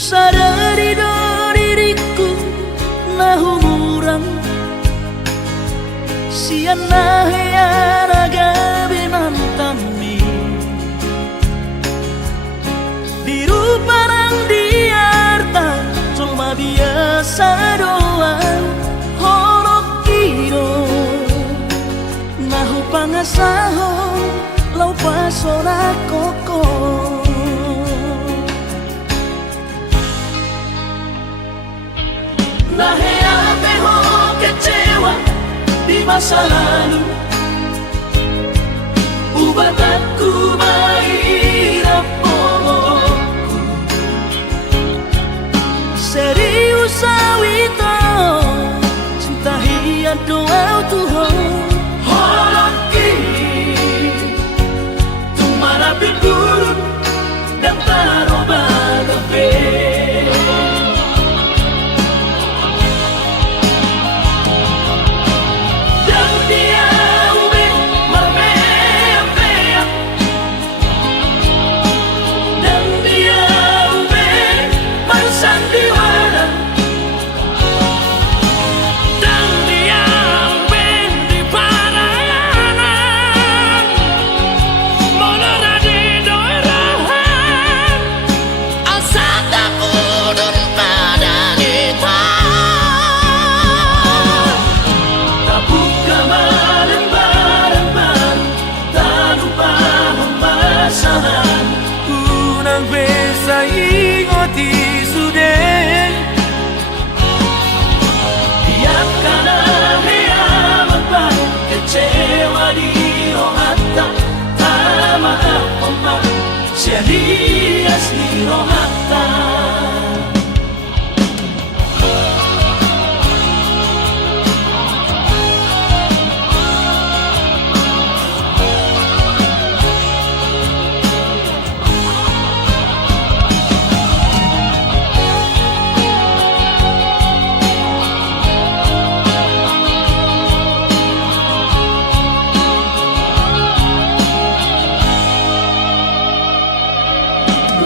sadari do diriku na humuran siana heara gabe mantami biru parang diarta cuma biasa doang horok kiro nahu pangasahon lau pasora koko Nahea peho kecewa di masa lalu Ubat aku mairap pomoku Serius awito cinta hiat doa Tuhan Hoki Tumara pingurut dan taroba gabe Unang besa ingoti sudah Tiap kana hea mapan kecewa di rohata Tak maaf omak sia-sia si rohata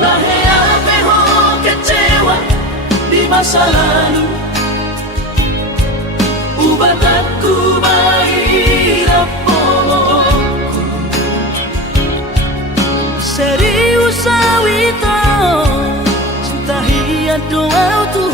Nahea peho kecewa di masa lalu Ubat aku mairap pomoku Serius awito cinta hiat doa Tuhan